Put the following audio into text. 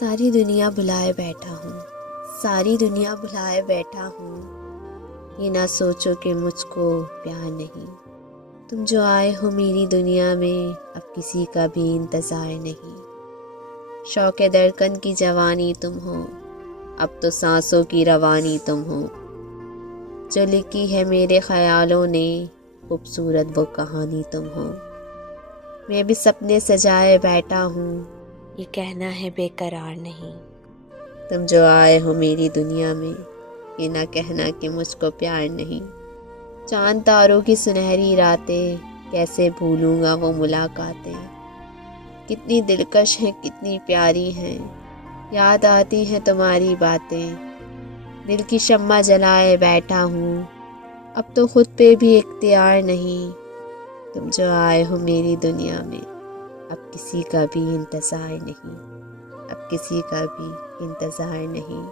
ساری دنیا بھلائے بیٹھا ہوں، ساری دنیا بھلائے بیٹھا ہوں، یہ نہ سوچو کہ مجھ کو پیار نہیں۔ تم جو آئے ہو میری دنیا میں اب کسی کا بھی انتظار نہیں۔ شوق دھڑکن کی جوانی تم ہو، اب تو سانسوں کی روانی تم ہو، جو لکھی ہے میرے خیالوں نے خوبصورت وہ کہانی تم ہو۔ میں بھی سپنے سجائے بیٹھا ہوں، یہ کہنا ہے بے قرار نہیں۔ تم جو آئے ہو میری دنیا میں یہ نہ کہنا کہ مجھ کو پیار نہیں۔ چاند تاروں کی سنہری راتیں کیسے بھولوں گا وہ ملاقاتیں، کتنی دلکش ہیں کتنی پیاری ہیں، یاد آتی ہیں تمہاری باتیں۔ دل کی شمع جلائے بیٹھا ہوں، اب تو خود پہ بھی اختیار نہیں۔ تم جو آئے ہو میری دنیا میں اب کسی کا بھی انتظار نہیں، اب کسی کا بھی انتظار نہیں۔